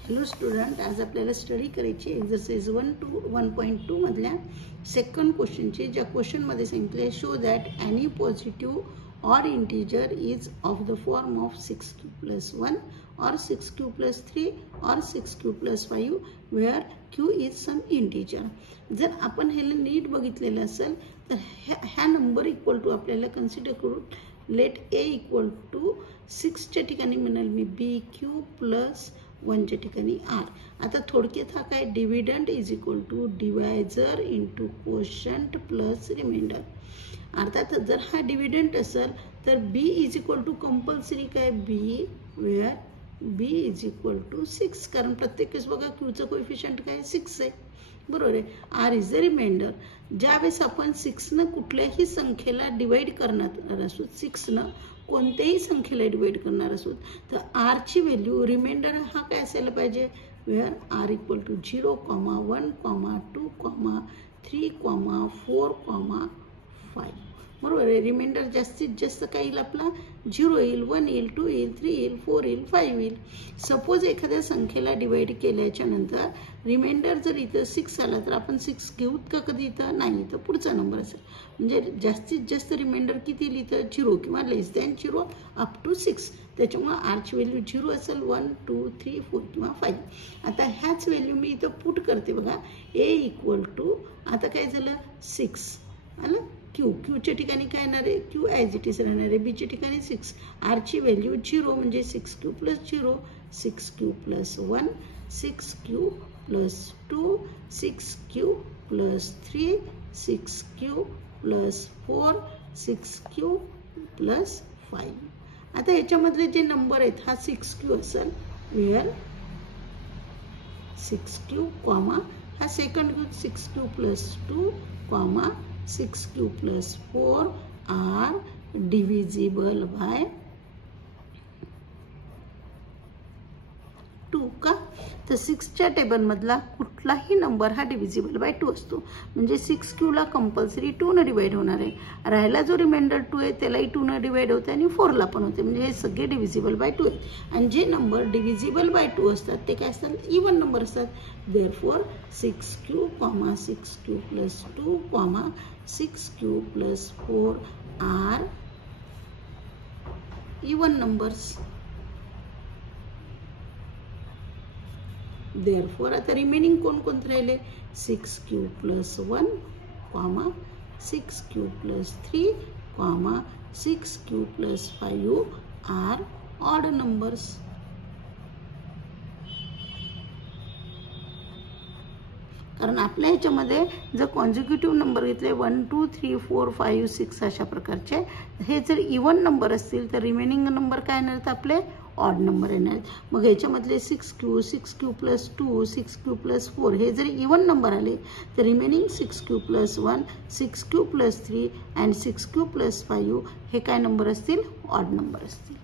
Hello student, आज आपल्याला study करायची एक्सरसाइज 1.2 मधल्या सेकंड क्वेश्चनची, ज्या क्वेश्चनमध्ये सांगितले show that any positive odd integer is of the form of 6q+1 or 6q+3 or 6q+5 where q is some integer. जर आपण ह्याला नीट बघितलेलं असेल तर ह्या नंबर इक्वल टू आपल्याला कन्सिडर करून लेट a इक्वल टू 6 च्या ठिकाणी म्हणाल मी bq+1 च्या ठिकाणी r. आता थोडक्यात हा काय, dividend is equal to divisor into quotient plus remainder. अर्थात जर हा डिव्हिडंड असेल तर b is equal to compulsory काय b where b is equal to 6, कारण प्रत्येक केस बघा क्यूचं कोएफिशियंट काय 6 आहे, बरोबर आहे. R is the remainder. ज्यावेळेस आपण 6 कुठल्याही संख्येला डिवाइड करणार असू, 6 कोणत्याही संख्येला डिवाइड करणार असू तर आर ची व्हॅल्यू रिमाइंडर हा काय असायला पाहिजे, वेअर आर इक्वल टू 0, 1, 2, 3, 4, 5. बरोबर आहे. रिमाइंडर जास्तीत जास्त काय येईल आपला 0 येईल, 1 येईल, 2 येईल, 3 येईल, 4 येईल, 5 येईल. सपोज एखाद्या संख्येला डिवाइड केल्याच्या नंतर रिमाइंडर जर इथं 6 आला तर आपण 6 घेऊत का कधी इथं नाही, तर पुढचा नंबर असेल. म्हणजे जास्तीत जास्त रिमाइंडर किती येईल इथं 0 किंवा लेस दॅन 0 अप टू 6. त्याच्यामुळे आरची व्हॅल्यू 0 असेल, 1, 2, 3, 4 किंवा 5. आता ह्याच व्हॅल्यू मी इथं पुट करते बघा. a इक्वल टू आता काय झालं 6 आलं, क्यूच्या ठिकाणी काय येणार आहे, क्यू ॲज इट इज राहणार आहे, बीच्या ठिकाणी 6. आरची व्हॅल्यू 0 म्हणजे 6q+0, 6q+1, 6q+2, 6q+3, 6q+4, 6q+5. आता ह्याच्यामधले जे नंबर आहेत हा 6q असेल, वेअर 6q, हा सेकंड घेऊ 6q+2, 6q+4 are divisible by 2 का, तर 6च्या टेबल मधला कुठलाही नंबर हा डिव्हिजिबल बाय 2 असतो. म्हणजे 6q ला कंपल्सरी 2 ने डिवाइड होणार आहे. राहिला जो रिमाइंडर 2 आहे त्यालाही 2 ने डिवाइड होते आणि 4 ला पण होते. म्हणजे हे सगळे डिव्हिजिबल बाय 2 आहेत. आणि जे नंबर डिव्हिजिबल बाय 2 असतात ते काय असतात, इवन नंबर असतात. Therefore 6q, 6q+2, 6q+4 are even numbers. Therefore आता रिमेनिंग कोणकोणते राहिले, 6q+1, 6q+3, 6q+5 R odd numbers. कारण आपल्या ह्याच्यामध्ये जर कॉन्झिक्युटिव्ह नंबर घेतले 1, 2, 3, 4, 5, 6 अशा प्रकारचे, हे जर इवन नंबर असतील तर रिमेनिंग नंबर काय येणार आहेत आपले, ऑड नंबर येणार आहेत. मग ह्याच्यामधले 6q, 6q+2, 6q+4 हे जर इवन नंबर आले तर remaining 6q+1, 6q+3 and 6q+5 हे काय नंबर असतील, ऑड नंबर असतील.